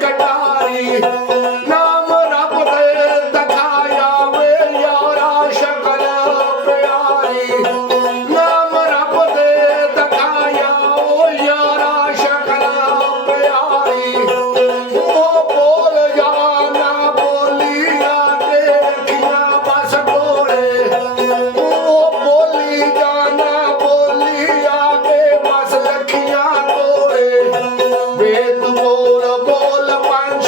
ਕਟਾਰੀ। গৌর বল পাঁচ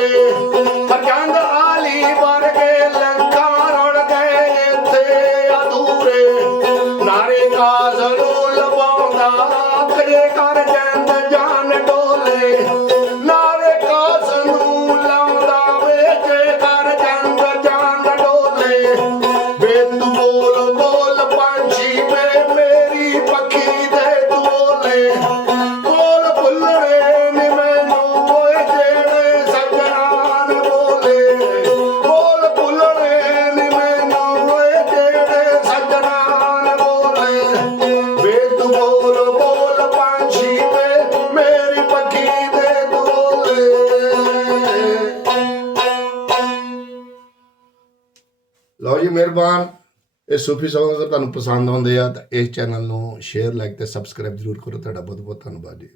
subscribe ਲਓ ਜੀ, ਮਿਹਰਬਾਨ। ਇਹ ਸੂਫੀ ਸੌਂਗ ਤੁਹਾਨੂੰ ਪਸੰਦ ਆਉਂਦੇ ਆ ਤਾਂ ਇਸ ਚੈਨਲ ਨੂੰ ਸ਼ੇਅਰ ਲਾਈਕ ਤੇ ਸਬਸਕ੍ਰਾਈਬ ਜ਼ਰੂਰ ਕਰੋ। ਤੁਹਾਡਾ ਬਹੁਤ ਬਹੁਤ ਧੰਨਵਾਦ ਜੀ।